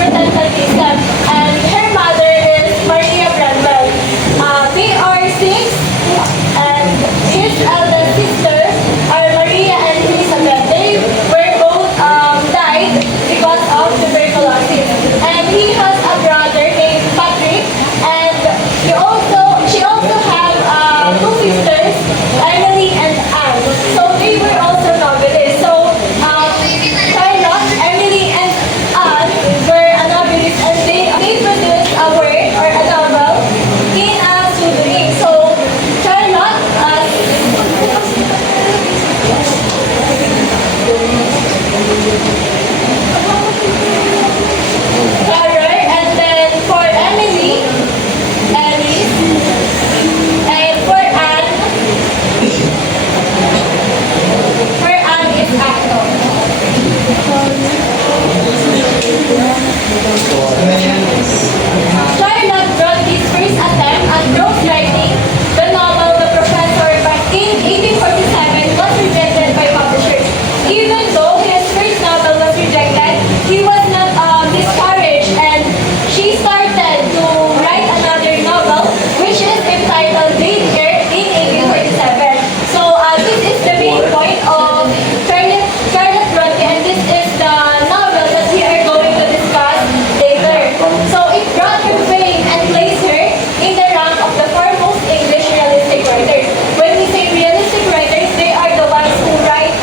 Protestantism, and her mother is Maria Branwell. They are six, and his eldest sister are Maria and Elizabeth. They were both died because of tuberculosis. And he has a brother named Patrick, and she also have two sisters, Emily and Anne. So they were also novelists. So Charlotte, Emily, and Anne were a novelist, and they produced a work or a novel in a pseudonym. So Charlotte, Carol, and then for Emily, Alice, and for Anne is Acto. Charlotte brought his first attempt at prose writing, the novel The Professor, but in 1847 was rejected by publishers. Even though his first novel was rejected, he was not discouraged, and she started to write another novel, which is entitled Eyre in 1847. So this is the main point of Charlotte Bronte, and this is the novel that we are going to discuss later. So it brought her fame and placed her in the rank of the foremost English realistic writers. When we say realistic writers, they are the ones who write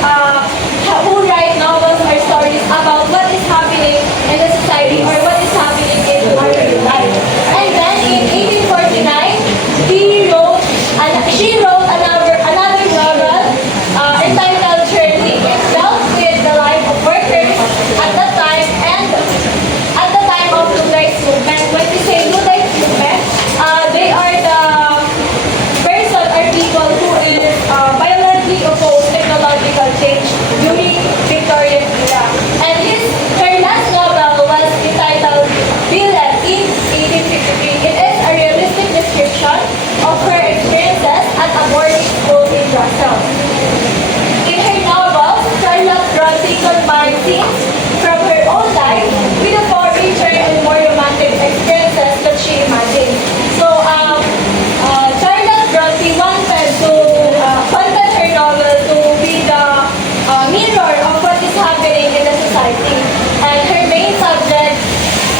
novels or stories about what is happening in the society or what is happening in our real life. And then in 1849, she wrote another novel entitled Journey. It dealt with the life of workers at that time and at the time of Luddites movement. When we say Luddites movement, they are the person or people who is violently oppose technological change during Victorian era. And her last novel was entitled Billet in 1853. It is a realistic description of her experiences at a boarding school in Brussels. In her novels, Charlotte Bronte combined scenes from her own life with the more richer and more romantic experiences that she imagined. So, Charlotte Bronte wanted her novel to be the mirror of what is happening in the society. And her main subject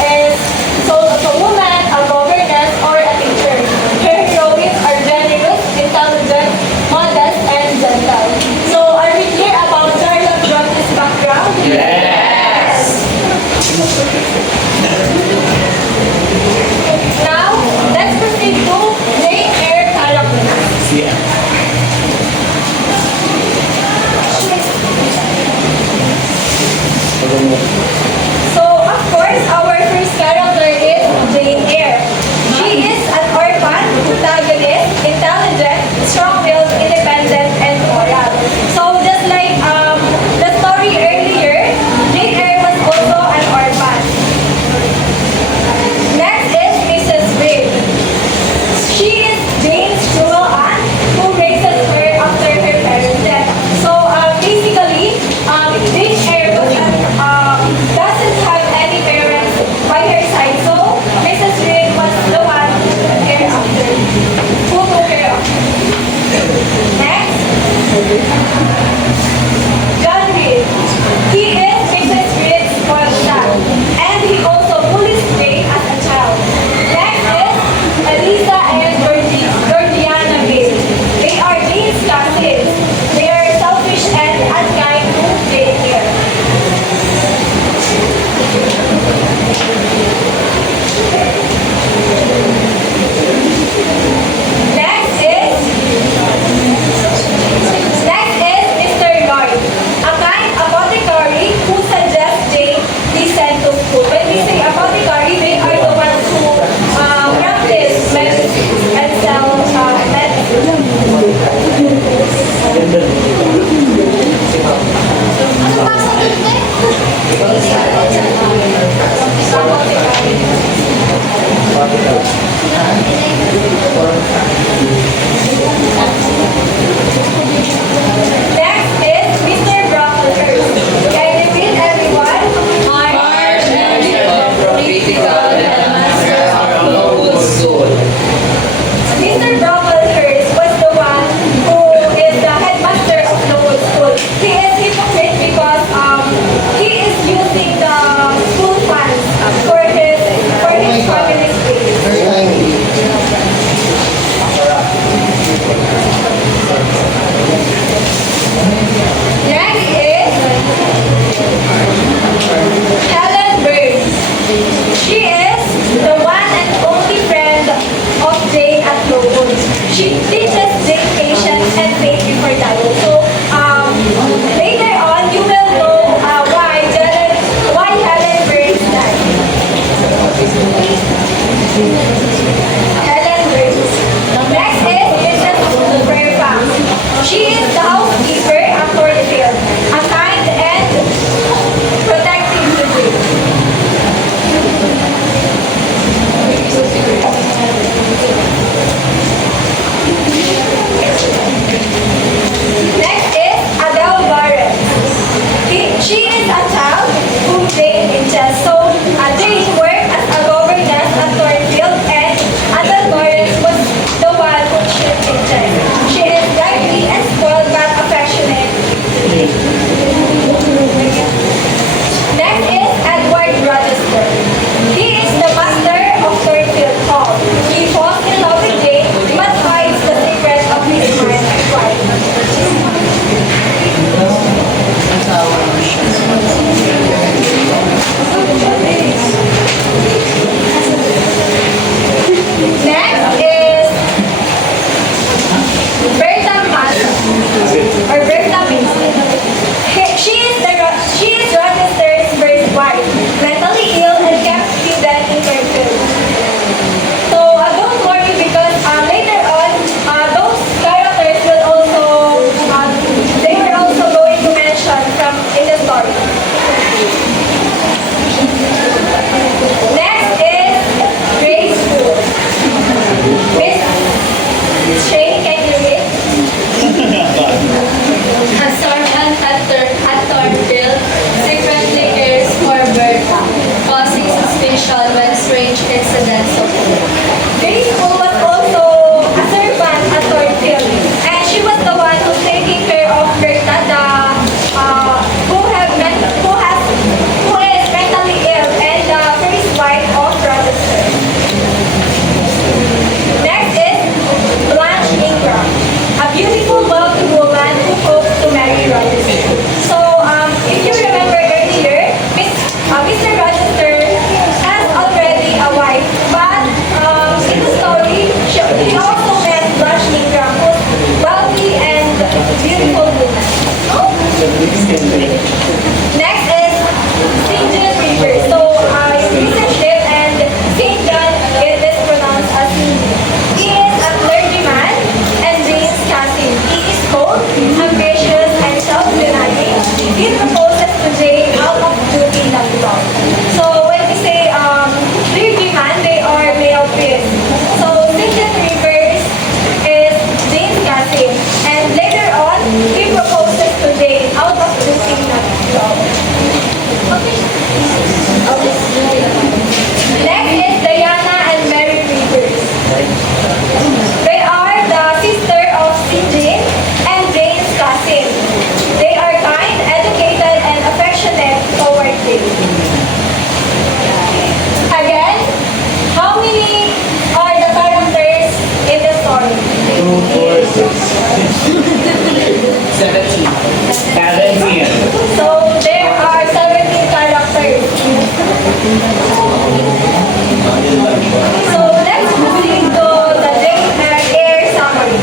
is soul of a woman, a governess, or a teacher. Her heroines are generous, intelligent, modest, and gentle. So are we clear about Charlotte Bronte's background? Yes! Now, let's proceed to Jane Eyre characters. Yeah. So, of course, our first character is Jane Eyre. She is an orphan, protagonist, intelligent, strong-willed, independent, and moral. So, just like the story earlier, Jane Eyre was also an orphan. Next is Mrs. Reed. She is Jane's cruel aunt who raises her after her parents' death. So, basically, Jane Eyre doesn't have any parents by her side. So, Mrs. Reed was the one who took care of her. Next, John Reed. He is Mrs. Reed's spoiled son, and he also bullies Jane as a child. Next is Eliza and Georgiana Reed. They are Jane's cousins. They are selfish and unkind to Jane Eyre. Next is Mr. Lloyd, a kind apothecary who suggests Jane be sent to school. When we say apothecary, they are the ones who practice medicine and sell medicine. Next is Mr. Brocklehurst. Can you read everyone? March and condition when strange incidents occurred. Grace was also a servant at Thornhill, and she was the one who's taking care of Berta, who is mentally ill, and the first wife of Rochester. Next is Blanche Ingram, a beautiful, wealthy woman who hopes to marry Rochester. So, if you remember earlier, Mr. Rochester has already a wife, but in the story, he also met Blanche Ingram, who's wealthy and beautiful woman. Next is St. John River. So, you researched it, and St. John, it is pronounced as St. He is a clergyman and Jane's cousin. He is cold, ambitious, and self-denying. He proposes to Jane out of duty, not love. So, when we say clergyman, they are male priests. So, St. John Rivers is Jane's cousin. And later on, he proposes to Jane out of duty, not love. Okay. Next is Diana and Mary Rivers. They are the sister of St. Jane and Jane's cousin. They are kind, educated, and affectionate toward Jane. Again, how many are the characters in the story? 17. So there are 17 characters. So let's proceed to the Jane Eyre summary.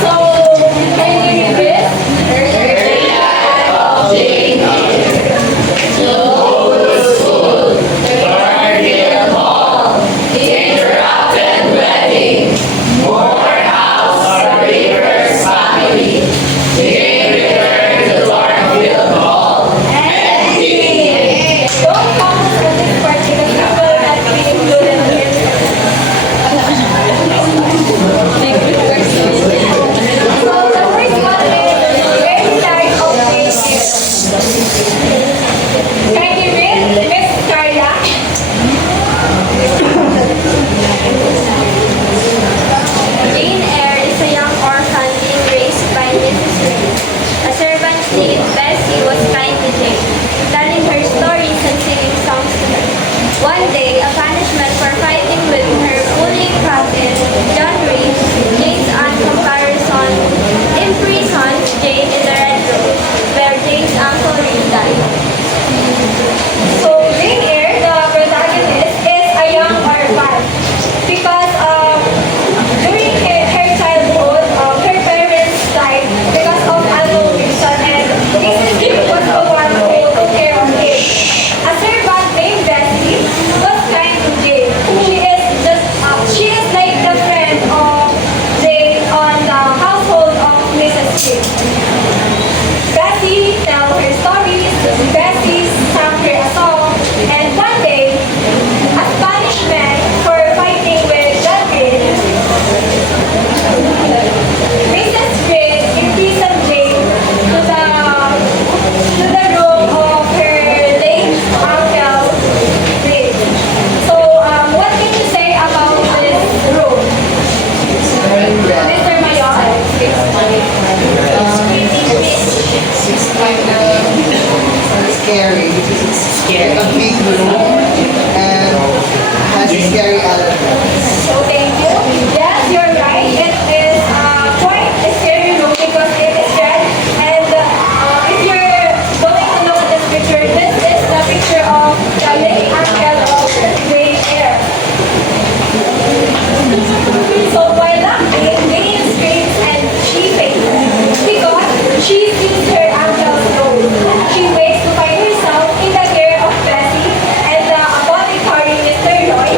So can you read this? Don't focus on this part because you will not be included in this. So the first one is very light of nature. Can you read, Miss Carla? Jane Eyre is a young orphan being raised by Mrs. Grey. A servant named Bessie was kind to Jane, telling her stories and singing songs to her. One day, a punishment for fighting with her bullying cousin, John Reeves, Jane's aunt comparison, imprisons Jane in the Red Room, where Jane's uncle Reed died. So Jane Eyre, the protagonist, is a young orphan because during her childhood, her parents died because of unknown reason, and Mrs. Grey was the one who took care of him. A servant named Bessie was kind to Jane. She is like the friend of Jane on the household of Mrs. Grey. Bessie tells her stories, Bessie sang her a song, and one day, as punishment for fighting with John Grey, Mrs. Grey imprisoned Jane to the room of her late uncle Grey. So, what can you say about this room? Mr. Mayor? It's kind of scary. Like a big room and has a scary element. So thank you. Yes, you're right. It is quite a scary room because it is red. And if you're going to look at this picture, this is the picture of the late uncle of Jane Eyre. So while laughing, Jane screams and she faints because she sees her uncle's ghost. She wakes to find herself in the care of Bessie and the apothecary Mr. Roy.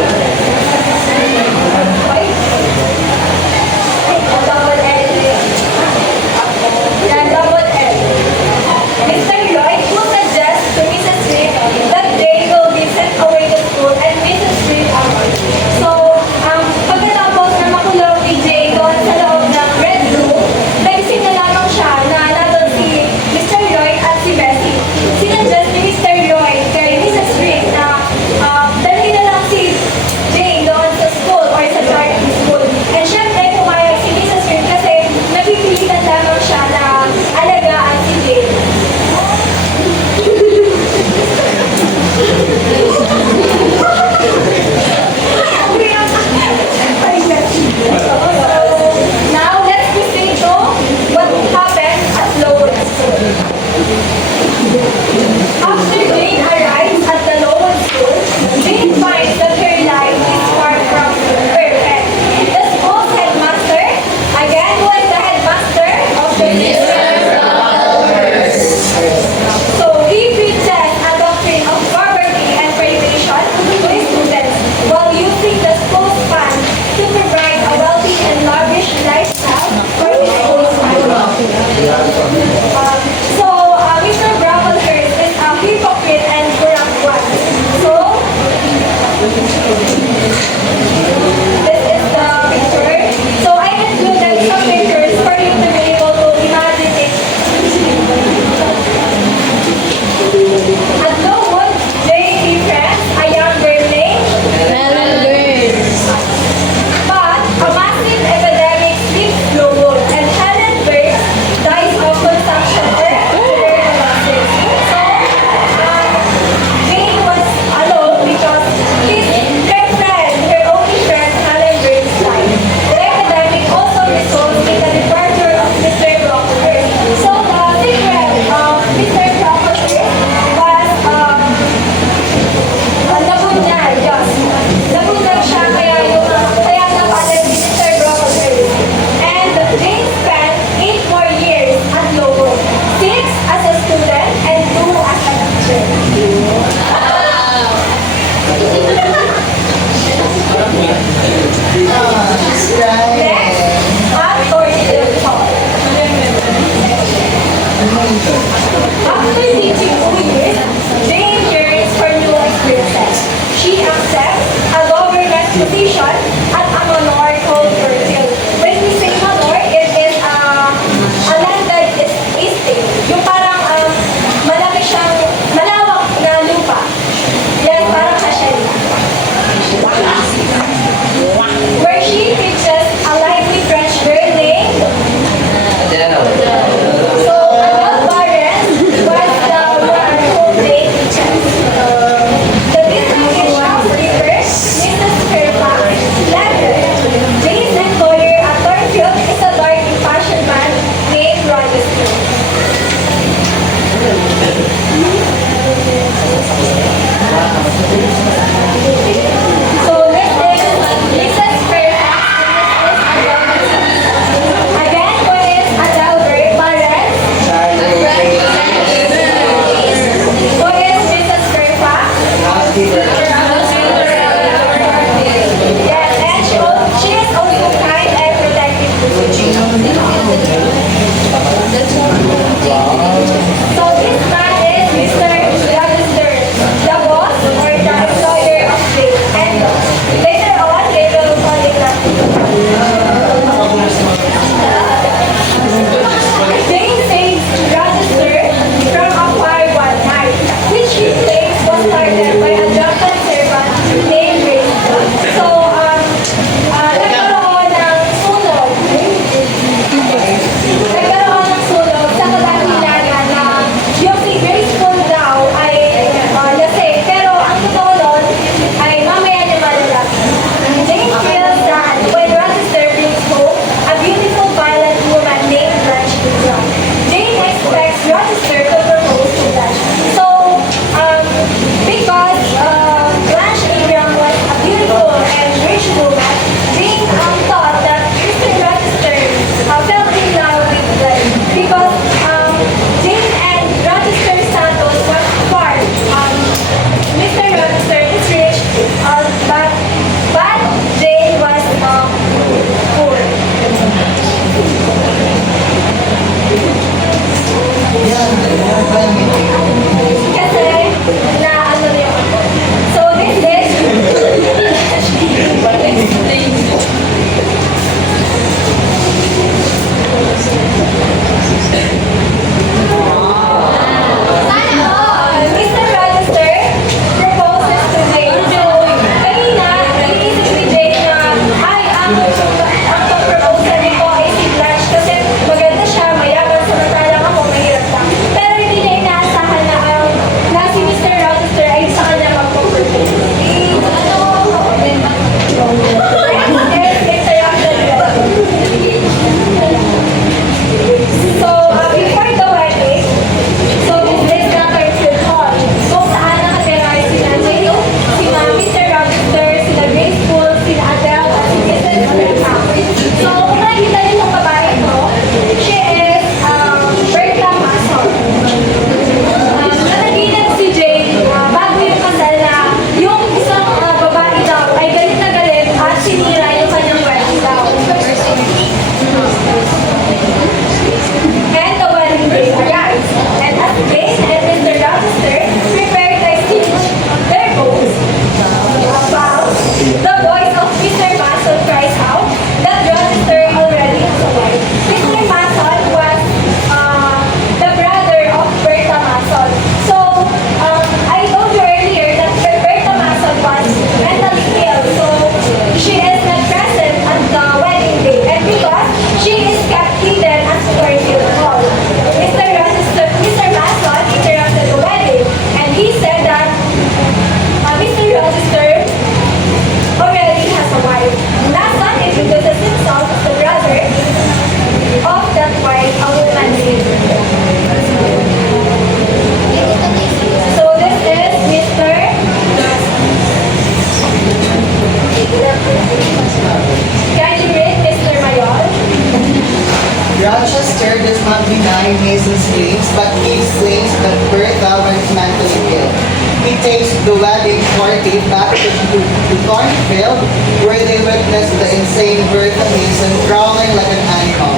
Gonzalvo is mentally ill. He takes the wedding party back to Thornfield, where they witness the insane Bertha Mason growling like an animal.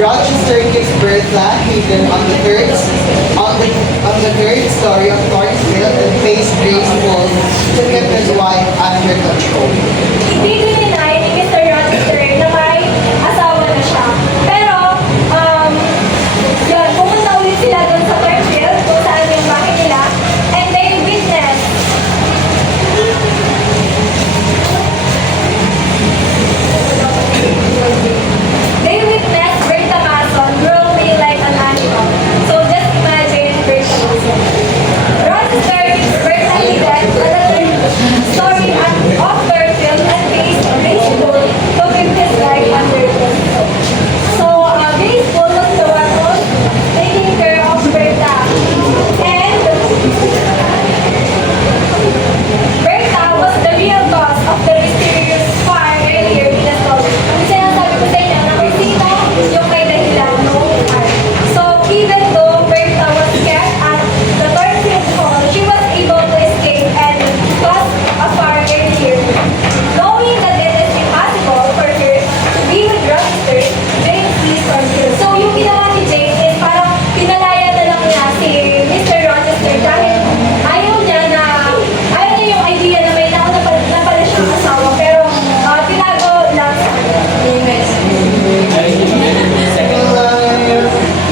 Rochester keeps Bertha hidden on the third story of Thornfield and pays Grace Wolf to keep his wife under control. Hindi dininay ni Mr. Rochester na may asawa na siya. Pero, yun, pumunta ulit sila doon sa Fairfield, kung saan yung bahay nila, and they witness Bertha Mason growling like an animal. So just imagine Bertha Mason. Rochester is Bertha hidden another story of Fairfield and faced Graceful to keep his life under control. So Graceful was the one who's taking care of Bertha. And Bertha was the real cause of the mysterious fire earlier in the story. Ang sinasabi ko sa inyo na kung sino yung may dahilan noong fire. So even though Bertha was kept at the Thornfield Hall, she was able to escape and cause a fire earlier. Knowing that it is impossible for her to be with Rochester, Jane flees Thornfield. So yung ginawa ni Jane is parang pinalaya na lang niya si Mr. Rochester dahil ayaw niya yung idea na may nauna na pala siyang asawa, pero tinago lang sa kanya.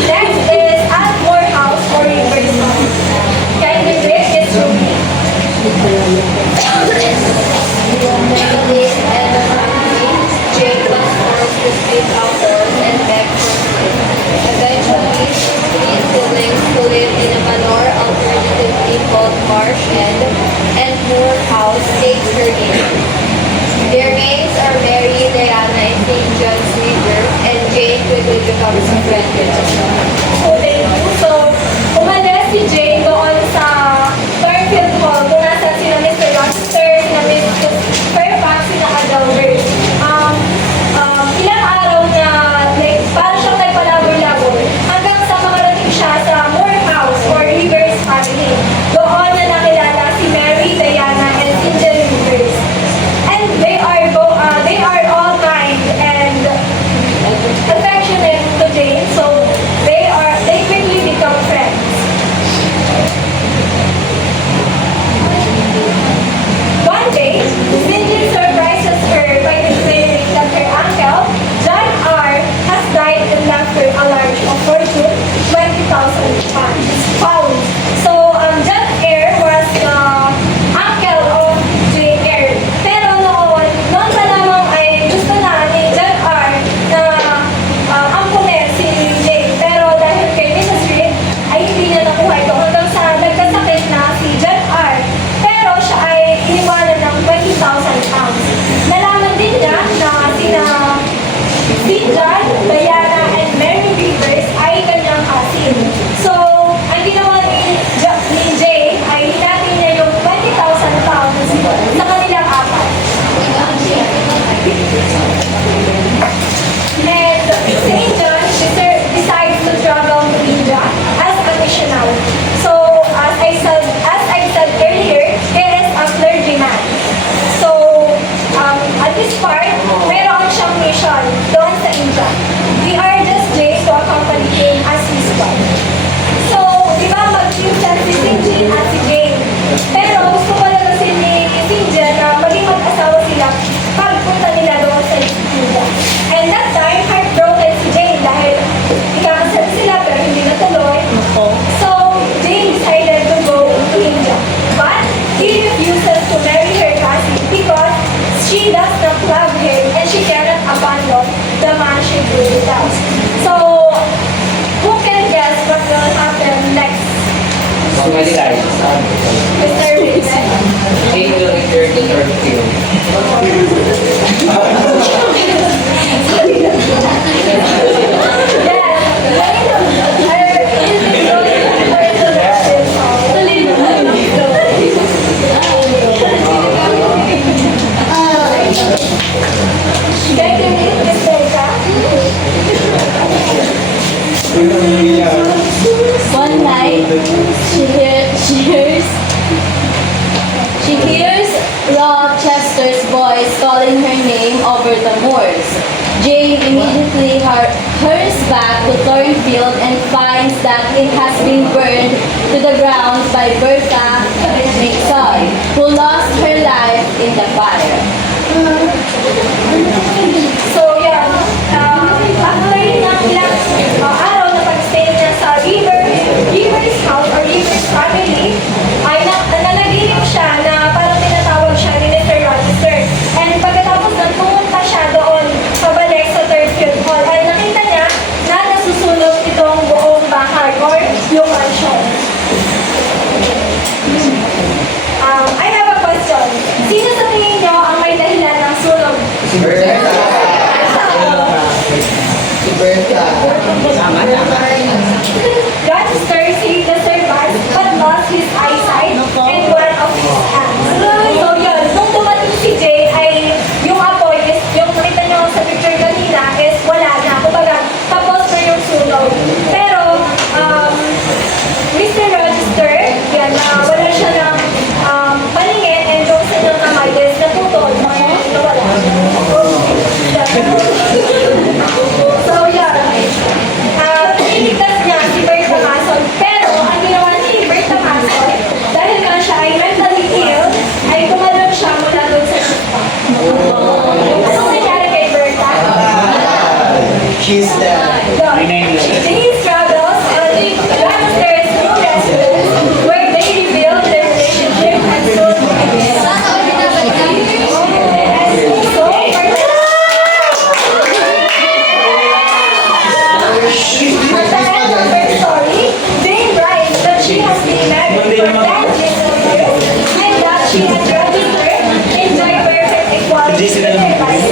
Next is Atmore House or Riverside. Can you break this room? Nicholas and the family, Jane was forced to speak outdoors and beg for food. Eventually, three siblings who lived in a manor alternatively called Marsh End and Moore House takes her in. Their names are Mary, Diana, and St. John's River, and Jane quickly becomes a friend with them. So, thank you. So, umalis si Jane doon sa Thornfield Hall kung nasan sila Mr. Rochester, sina Mrs. Fairfax, sina Adalbert. Ilang araw na, like, parang siyang nagpalabor-labor hanggang sa makarating siya sa Moore House or Rivers family. Doon na nakilala si Mary, Diana, and Cynthia Rivers. And they are all kind and affectionate to Jane, so they quickly become friends. One day, Cindy surprises her by declaring that her uncle, John R., has died and left her a large fortune, 20,000 pounds. So, John Eyre was the uncle of Jane Eyre. Pero noon pa lamang ay gusto na ni John R. na ampunin si Jane. Pero dahil kay Mrs. Reed, ay hindi niya nakuha ito hanggang sa nagkasakit na si John R. Pero siya ay iniwanan ng 20,000 pounds. Nalaman din niya na si John, Diana, and Mary Rivers ay kanyang asin. So, ang ginawa ni Jane ay hinatin niya yung 20,000 pounds sa kanilang apat. And St. John decides to travel to India as a missionary. So, as I said earlier, he is a clergyman. So, at this part, meron siyang mission doon sa India. We urges Jane to accompany him as his wife. So, di ba mag-pinsan si Cindy at si Jane? Pero gusto ko lang kasi ni Cindy na maging mag-asawa sila pagpunta nila doon sa India. And that time, heartbroken si Jane dahil ikakasal sila pero hindi natuloy. So, Jane decided to go to India. But he refuses to marry her cousin because she does not love him and she cannot abandon the man she grew without. So, who can guess what will happen next? Somebody dies. Mr. Vincent? Jane will return to Thornfield. One night, she hears immediately hurries back to Thornfield and finds that it has been burned to the ground by Bertha Mason, who lost her life in the fire. So, yan. After ng ilang araw na pag-stay niya sa River's house or River's family, ay nanaginip siya na parang tinatawag siya ni Mr. Rochester. And pagkatapos nang pumunta siya doon pabalik sa Thornfield Hall, ay nakita niya na nasusunog itong buong bahay or yung mansion. I have a question. Sino sa tingin niyo ang may dahilan ng sunog? Si Bertha. Si Bertha. Rochester saved the servants but lost his eyesight and one of his hands. So yun, nung dumating si Jay ay yung apoy is, yung nakita nyo sa picture kanina is wala na. Kumbaga, tapos na yung sunog. Pero, Mr. Rochester, yan, wala siya ng paningin and yung sa niyang kamay is naputol. Nawala. So, yan. Iniligtas niya si Bertha Mason. Pero, ang ginawa ni Bertha Mason, dahil nga siya ay mentally ill, ay tumalon siya mula doon sa lupa. Anong nangyari kay Bertha? She's dead. These travels on the Rochester's new residence where they revealed their relationship and soon begin. At the end of her story, Jane writes that she has been married for 10 years and that she has registered enjoy perfect equality in their life.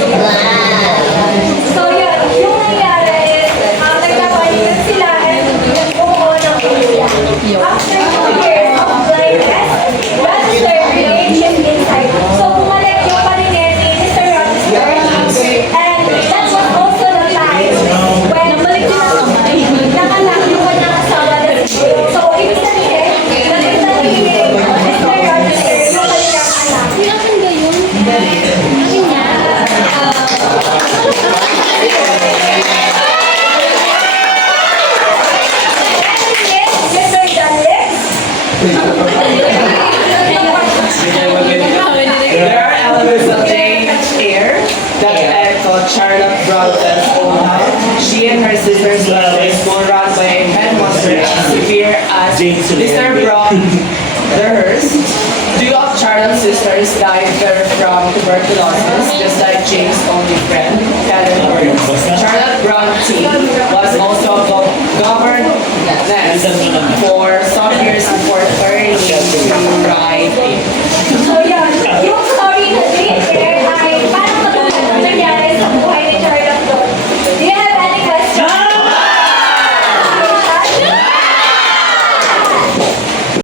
So yun, yung nangyari is, nagkapalitan sila and bumuo ng pamilya. After 2 years of blindness, Rochester regained his insight. So bumalik yung paningin ni Mr. Rochester and that was also the time when nakalak yung kanyang asawa na si Jane. So ibig sabihin, nakita ni Mr. Rochester yung kanyang anak. Mr. Dunlip, There are elements of Eyre that echo Charlotte Bronte's own house. She and her sisters were run by a headmaster as severe as Mr. Bronte. Two of Charlotte's sisters died from tuberculosis, just like Jane's only friend.